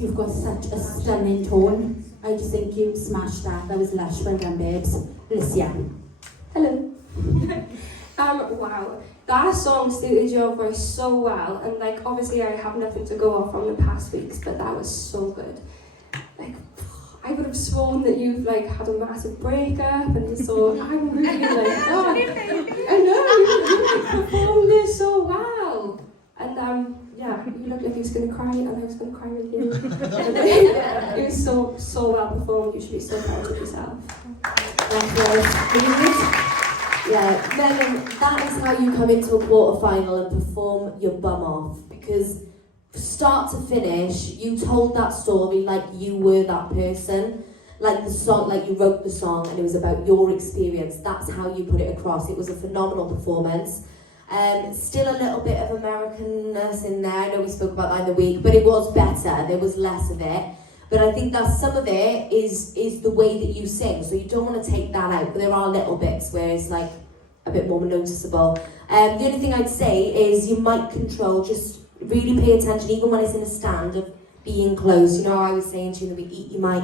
you've got such a stunning tone. I just think you smashed that. That was lush. Well done, babes. Alicia. Hello. Wow, that song suited your voice so well, and like obviously I have nothing to go off from the past weeks, but that was so good. Like I would have sworn that you've like had a massive breakup, and so I'm really like, oh, I know you performed this so well, and yeah, you looked like you was gonna cry, and I was gonna cry with you. It was so well performed. You should be so proud of yourself. Yeah, Megan, that is how you come into a quarter-final and perform your bum off. Because start to finish, you told that story like you were that person. Like the song, like you wrote the song and it was about your experience. That's how you put it across. It was a phenomenal performance. Still a little bit of Americanness in there. I know we spoke about that in the week, but it was better. There was less of it. But I think that some of it is the way that you sing, so you don't want to take that out, but there are little bits where it's like a bit more noticeable. The only thing I'd say is you might control, just really pay attention, even when it's in a stand, of being close. You know how I was saying to you that we eat your mic,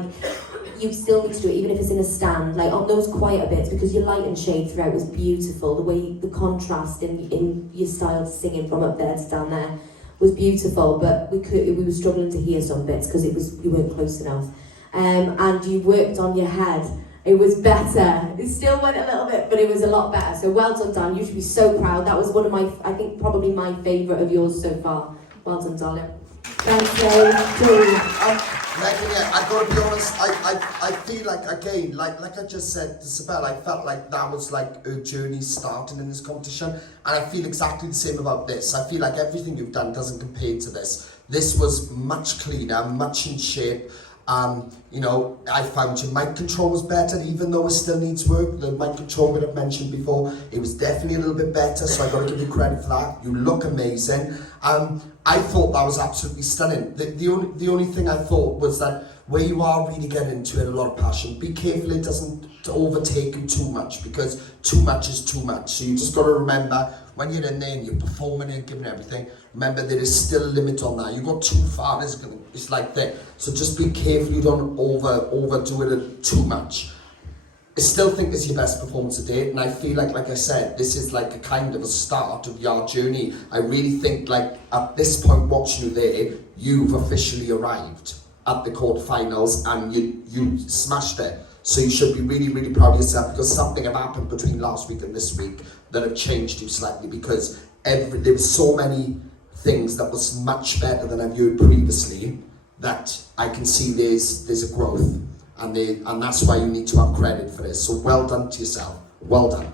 you still need to do it, even if it's in a stand, like on those quieter bits, because your light and shade throughout was beautiful. The way, the contrast in your style of singing from up there to down there was beautiful, but we were struggling to hear some bits because you weren't close enough. And you worked on your head. It was better. It still went a little bit, but it was a lot better. So well done, Dan. You should be so proud. That was one of my, I think, probably my favourite of yours so far. Well done, darling. Thanks, Megan, yeah, I gotta be honest, I feel like, again, like I just said to Sibel, I felt like that was like her journey starting in this competition, and I feel exactly the same about this. I feel like everything you've done doesn't compare to this. This was much cleaner, much in shape. You know, I found your mic control was better, even though it still needs work. The mic control that I've mentioned before, it was definitely a little bit better, so I got to give you credit for that. You look amazing. I thought that was absolutely stunning. The only thing I thought was that where you are really getting into it, a lot of passion, be careful it doesn't overtake you too much, because too much is too much. So you just got to remember, when you're in there and you're performing and giving everything, remember there is still a limit on that. You go too far, it's like that. So just be careful you don't overdo it too much. I still think this is your best performance to date, and I feel like I said, this is like a kind of a start of your journey. I really think like at this point watching you there, you've officially arrived at the quarterfinals and you smashed it. So you should be really, really proud of yourself, because something have happened between last week and this week that have changed you slightly, because there were so many things that was much better than I've heard previously, that I can see there's a growth, and that's why you need to have credit for this. So well done to yourself. Well done.